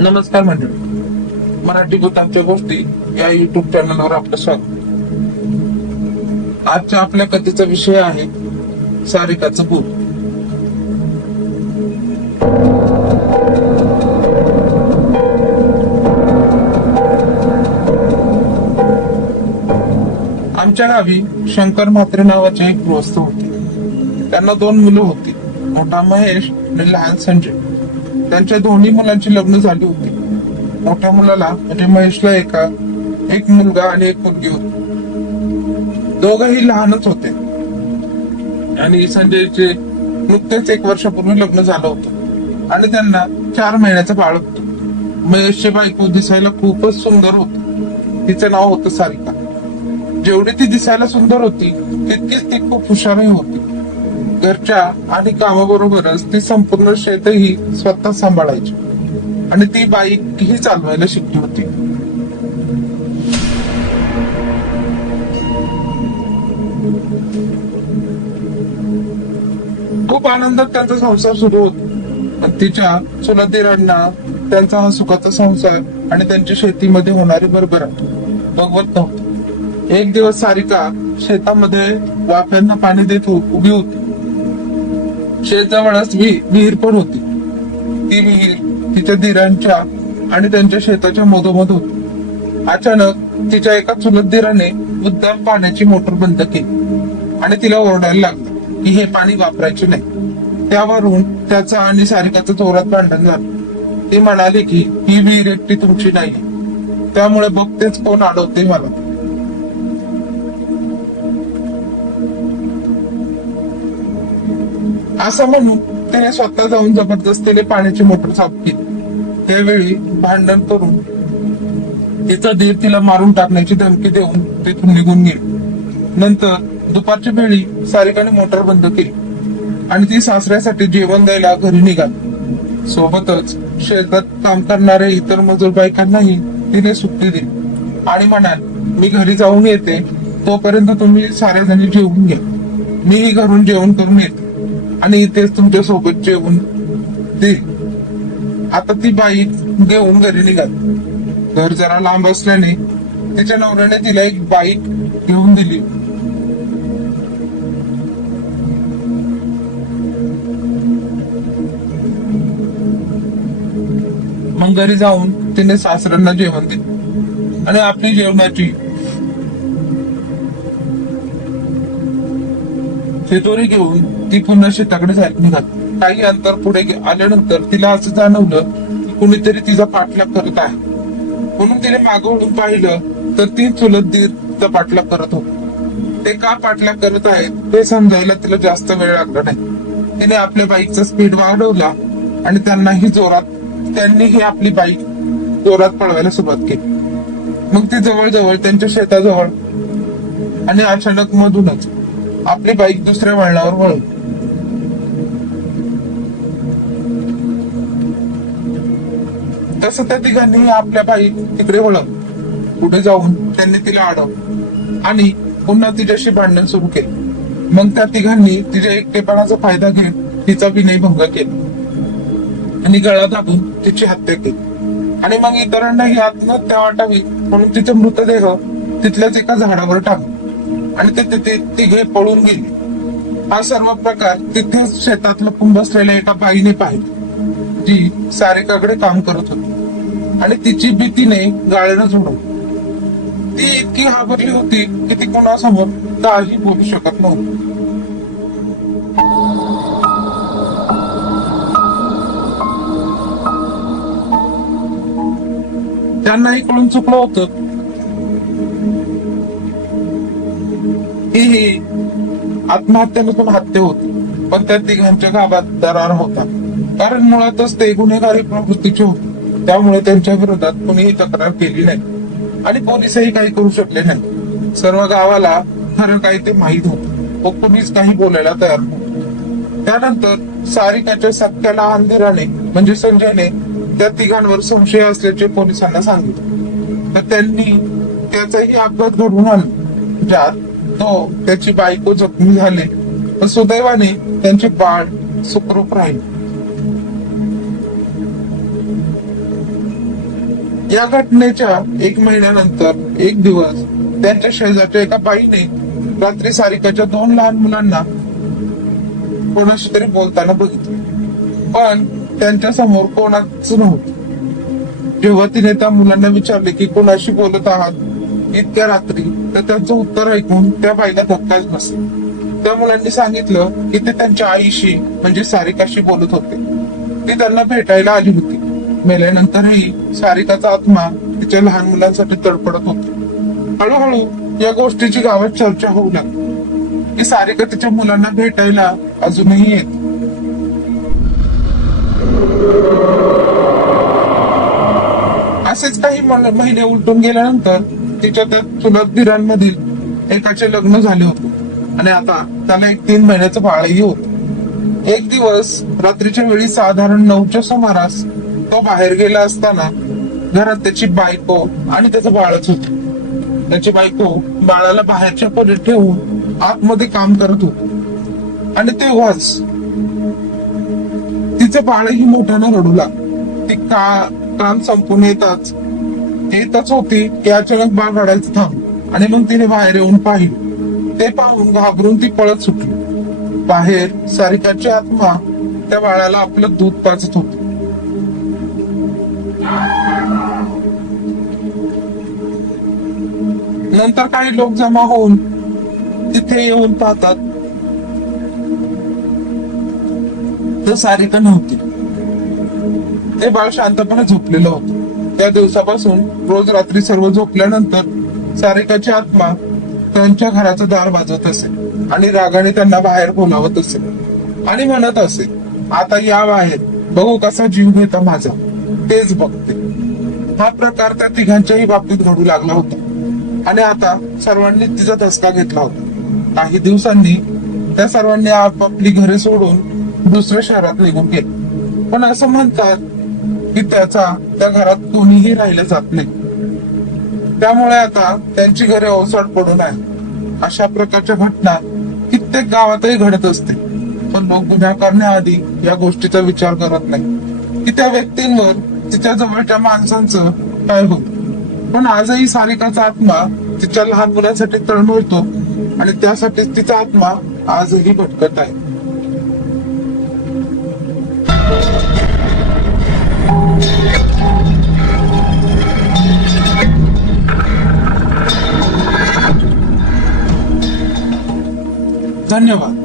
नमस्कार मंडळी, मराठी भूतांच्या गोष्टी या युट्यूब चॅनलवर आपलं स्वागत. आजच्या आपल्या कथेचा विषय आहे सारिकाचं भूत. आमच्या गावी शंकर म्हात्रे नावाचे एक गृहस्थ होते. त्यांना 2 मुलं होती, मोठा महेश आणि लहान संजय. त्यांच्या दोन्ही मुलांची लग्न झाली होती. मोठ्या मुलाला म्हणजे महेशला एक मुलगा आणि एक मुलगी होती. दोघंही लहानच होते आणि संजयचे नुकतेच 1 वर्षापूर्वी लग्न झालं होतं आणि त्यांना 4 महिन्याचं बाळ होतं. महेशची बायको दिसायला खूपच सुंदर होती. तिचं नाव होतं सारिका. जेवढी ती दिसायला सुंदर होती तितकीच ती खूप हुशारही होती. घरच्या आणि कामाबरोबरच ती संपूर्ण शेतही स्वतः सांभाळायची आणि ती बाईक ही चालवायला शिकली होती. खूप आनंदात त्यांचा संसार सुरू होता. तिच्या चुलतदिरांना त्यांचा हा सुखाचा संसार आणि त्यांच्या शेतीमध्ये होणारी भरभराट बघवत नव्हतं. एक दिवस सारिका शेतामध्ये वाफ्यांना पाणी देत उभी होती. शेताजवळच विहीर पण होती. ती विहीर तिच्या दिरांच्या आणि त्यांच्या शेताच्या मधोमध होती. अचानक तिच्या एका चुलत दिराने मुद्दाम पाण्याची मोटर बंद केली आणि तिला ओरडायला लागलं की हे पाणी वापरायचे नाही. त्यावरून त्याचं आणि सारिकाचं जोरात भांडण झालं. ती म्हणाली की ही विहीर एकटी तुमची नाही, त्यामुळे बघतेच कोण अडवते मला. असं म्हणून त्याने स्वतः जाऊन जबरदस्तीने पाण्याची मोटर चालू केली. त्यावेळी भांडण करून तिचा दीर तिला मारून टाकण्याची धमकी देऊन तिथून निघून गेली. नंतर दुपारच्या वेळी सारिकाने मोटर बंद केली आणि ती सासऱ्यासाठी जेवण द्यायला घरी निघाली. सोबतच शेतात काम करणाऱ्या इतर मजूर बायकांनाही तिने सुट्टी दिली आणि म्हणाल, मी घरी जाऊन येते, तोपर्यंत तुम्ही साऱ्या जणी जेवून घ्या. मीही घरून जेवण करून येते आणि इथेच तुमच्या सोबत जेवून दे. आता ती बाई घेऊन घरी निघाली. घर जरा लांब असल्याने तिच्या नवऱ्याने तिला एक बाईक घेऊन दिली. मग घरी जाऊन तिने सासऱ्यांना जेवण दिले आणि आपली जेवणाची शेतोरी घेऊन ती पुन्हा शेताकडे जायला निघाली. काही अंतर पुढे आल्यानंतर तिला असं जाणवलं की कुणीतरी तिचा पाठलाग करत आहे. म्हणून तिने मागे वळून पाहिलं तर 3 चुलत दीर तिचा पाठलाग करत होते. ते का पाठलाग करत आहेत हे समजायला तिला जास्त वेळ लागला नाही. तिने आपल्या बाईकचा स्पीड वाढवला आणि त्यांनीही आपली बाईक जोरात पळवायला सुरुवात केली. मग ती जवळजवळ त्यांच्या शेताजवळ आणि अचानक मधूनच आपली बाईक दुसऱ्या वळणावर वळवली. तसं त्या तिघांनी आपल्या बाईक तिकडे वळवली. पुढे जाऊन त्यांनी तिला अडवलं आणि पुन्हा तिच्याशी भांडण सुरू केलं. मग त्या तिघांनी तिच्या एकटेपणाचा फायदा घेत तिचा विनयभंग केला आणि गळा दाबून तिची हत्या केली. आणि मग इतरांनाही आत्महत्या वाटावी म्हणून तिचा मृतदेह तिथल्याच एका झाडावर टाकला आणि ते तिघे पळून गेले. हा सर्व प्रकार तिथेच शेतात लपून बसलेल्या एका बाईने पाहिला, जी सारिकाकडे काम करत होती आणि तिची भीतीने गाळणं झोडवलं. ती इतकी घाबरली होती की ती कोणासमोर काही बोलू शकत नव्हती. त्यांनाही कळून चुकलं होतं ही आत्महत्येतून हत्या होती, पण त्या तिघांच्या गावात दरार होता. कारण मुळातच ते गुन्हेगारी प्रवृत्तीचे होते. त्यामुळे त्यांच्या विरोधात कोणीही तक्रार केली नाही आणि पोलिसही काही करू शकले नाही. सर्व गावाला खरं काही ते माहीत होतं व कोणीच काही बोलायला तयार नव्हतं. त्यानंतर सारिकाच्या सख्या लहान दिराने म्हणजे संजयने त्या तिघांवर संशय असल्याचे पोलिसांना सांगितले. तर त्यांनी त्याचाही अपघात घडवून आणला, ज्यात त्याची बायको जखमी झाली. पण सुदैवाने त्यांचे बाळ सुखरूप राहिले. या घटनेच्या 1 महिन्यानंतर एक दिवस त्यांच्या शेजारच्या एका बाईने रात्री सारिकाच्या 2 लहान मुलांना कोणाशी तरी बोलताना बघितलं, पण त्यांच्या समोर कोणाच नव्हतं. जेव्हा तिने त्या मुलांना विचारले की कोणाशी बोलत आहात इतक्या रात्री, तर त्यांचं उत्तर ऐकून त्या बाईला धक्काच बसला. त्या मुलांनी सांगितलं की ते त्यांच्या आईशी म्हणजे सारिकाशी बोलत होते. ती त्यांना भेटायला आली होती. मेल्यानंतरही सारिकाचा आत्मा तिच्या लहान मुलांसाठी तडफडत होता. हळूहळू या गोष्टीची गावात चर्चा होऊ लागली की सारिका तिच्या मुलांना भेटायला अजूनही येते. असेच काही महिने उलटून गेल्यानंतर तिच्या त्या चुलत दिरांमधील एकाचे लग्न झाले होते आणि आता त्याला एक 3 महिन्याचं बाळही होत. एक दिवस रात्रीच्या वेळी साधारण 9च्या सुमारास तो बाहेर गेला असताना घरात त्याची बायको आणि त्याचं बाळच होत. त्याची बायको बाळाला बाहेरच्या खोलीत ठेवून आतमध्ये काम करत होती आणि तेव्हाच तिचं बाळही मोठ्यानं रडू लागलं. ती काम संपून येतच होती की अचानक बाळ रडायचं थांब आणि मग तिने बाहेर येऊन पाहिलं. ते पाहून घाबरून ती पळत सुटली. बाहेर सारिकाची आत्मा त्या बाळाला आपलं दूध पाजत होती. नंतर काही लोक जमा होऊन तिथे येऊन पाहतात तर सारिका नव्हती. ते बाळ शांतपणे झोपलेलं होतं. त्या दिवसापासून रोज रात्री सर्व झोपल्यानंतर सारिकाची आत्मा त्यांच्या घराचं दार वाजत असे आणि रागाने त्यांना बाहेर बोलावत असे आणि म्हणत असे, आता या बाहेर, बघू कसा जीव घेता माझा, तेच बघते. हा प्रकार त्या तिघांच्याही बाबतीत घडू लागला होता आणि आता सर्वांनी तिचा धसका घेतला होता. काही दिवसांनी त्या सर्वांनी आपापली घरे सोडून दुसऱ्या शहरात निघून गेले. पण असं म्हणतात की त्या घरात कोणीही राहिलं जात नाही. त्यामुळे आता त्यांची घरे ओसाड पडून आहे. अशा प्रकारच्या घटना कित्येक गावातही घडत असते, पण लोक गुन्हा करण्याआधी या गोष्टीचा विचार करत नाही की त्या व्यक्तींवर तिच्या जवळच्या माणसांचं काय होत. पण आजही सारिकाचा आत्मा तिच्या लहान मुलांसाठी तळमळतो आणि त्यासाठीच तिचा आत्मा आजही भटकत आहे. धन्यवाद.